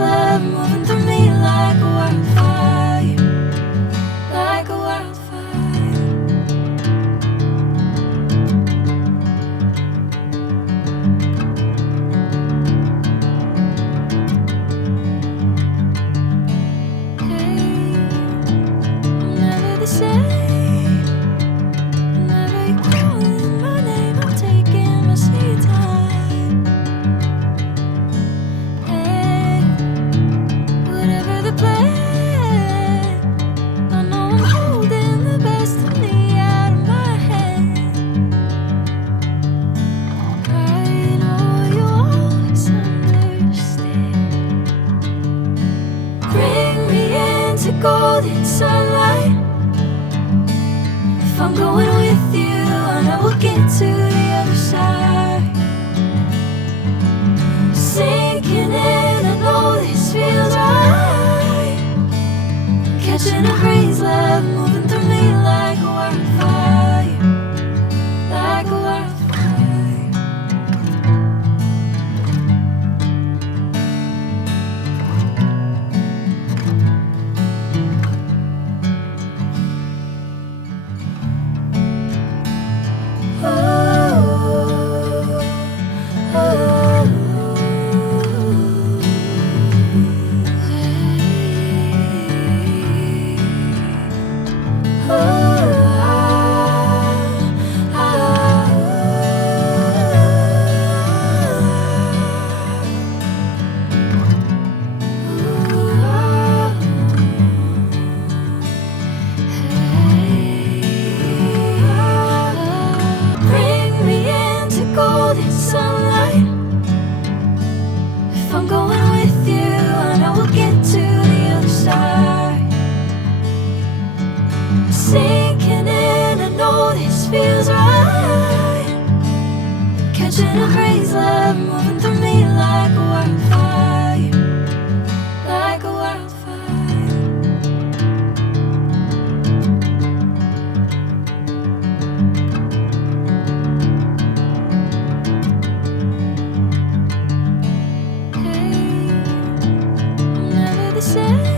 love moving through me like a wildfire, like a wildfire. Golden sunlight. If I'm going with you, I know we'll get to the other side. Sinking in, I know this feels right. Catching a breeze, love moving through me like a wildfire, like a wildfire. Sinking in, I know this feels right. Catching a breeze, love moving through me like a wildfire, like a wildfire. Hey, I'm never the same.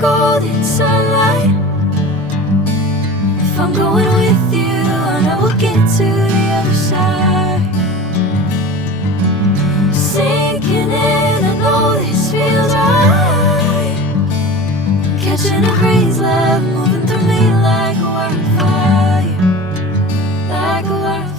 Golden sunlight. If I'm going with you, I know we'll get to the other side. Sinking in, I know this feels right. Catching a breeze, love moving through me like a wildfire, like a wildfire.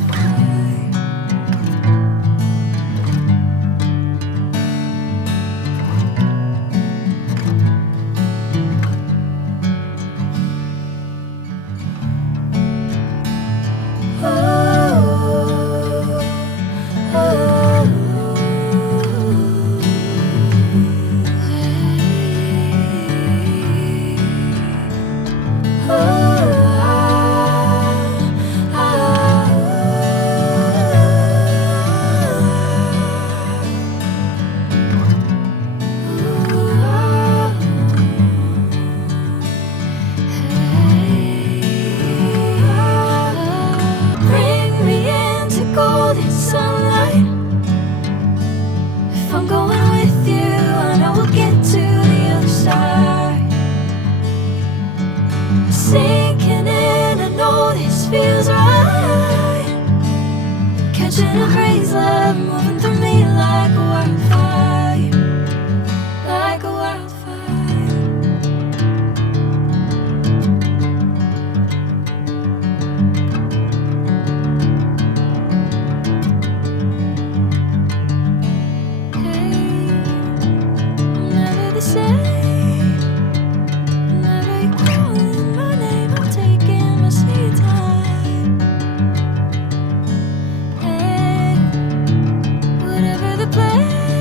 Sunlight. If I'm going with you, I know we'll get to the other side. Sinking in, I know this feels right. Catching a breeze, love moving through me like a wildfire, like a wildfire. Whatever the plan.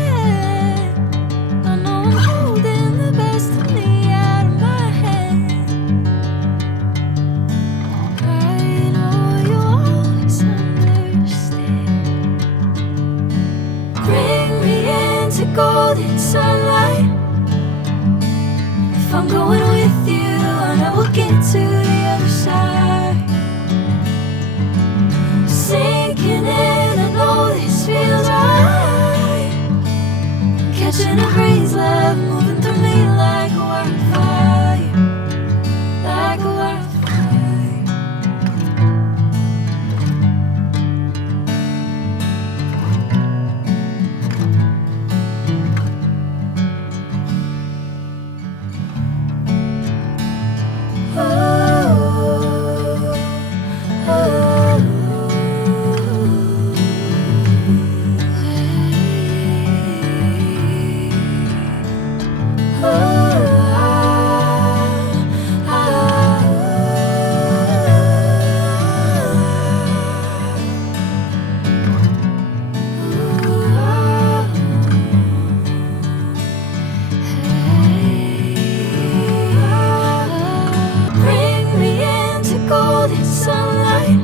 sunlight.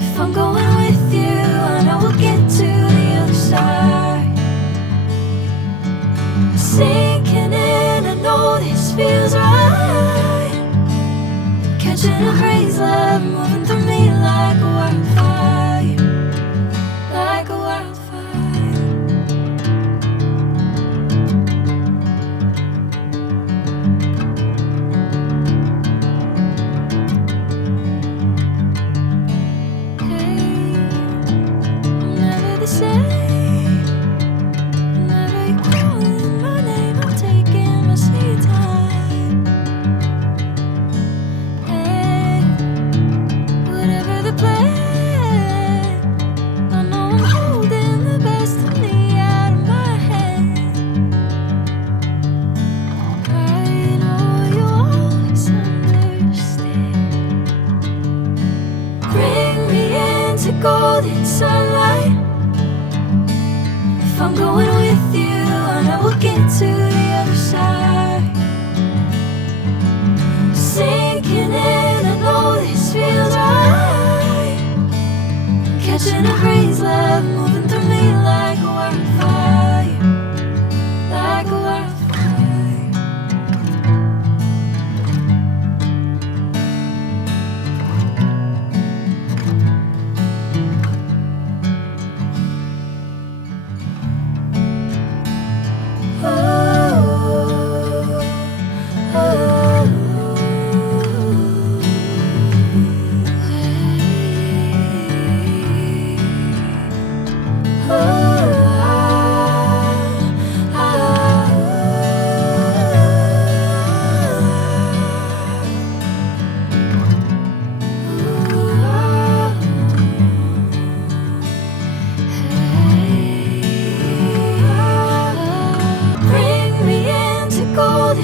If I'm going with you, I know we'll get to the other side. Sinking in, I know this feels right. Catching a crazy love moving through me like a wildfire, like a wildfire. Golden sunlight. If I'm going with you, I know we'll get to the other side. Sinking in, I know this feels right. Catching a crazy love moving through me like a wildfire, like a wildfire.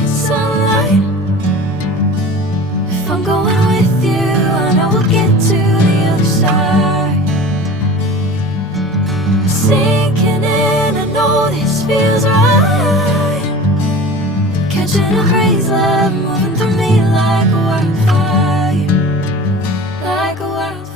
Sunlight. If I'm going with you, I know we'll get to the other side. Sinking in, I know this feels right. Catching a crazy love moving through me like a wildfire, like a wildfire.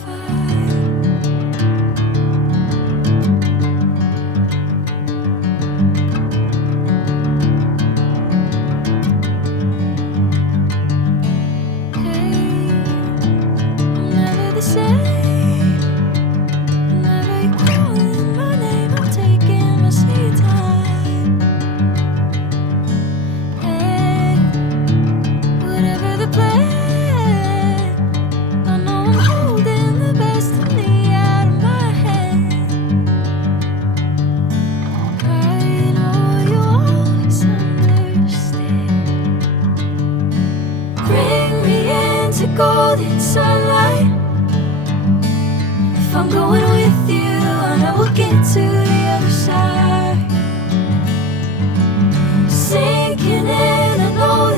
Golden sunlight. If I'm going with you, I know we'll get to the other side. Sinking in, I know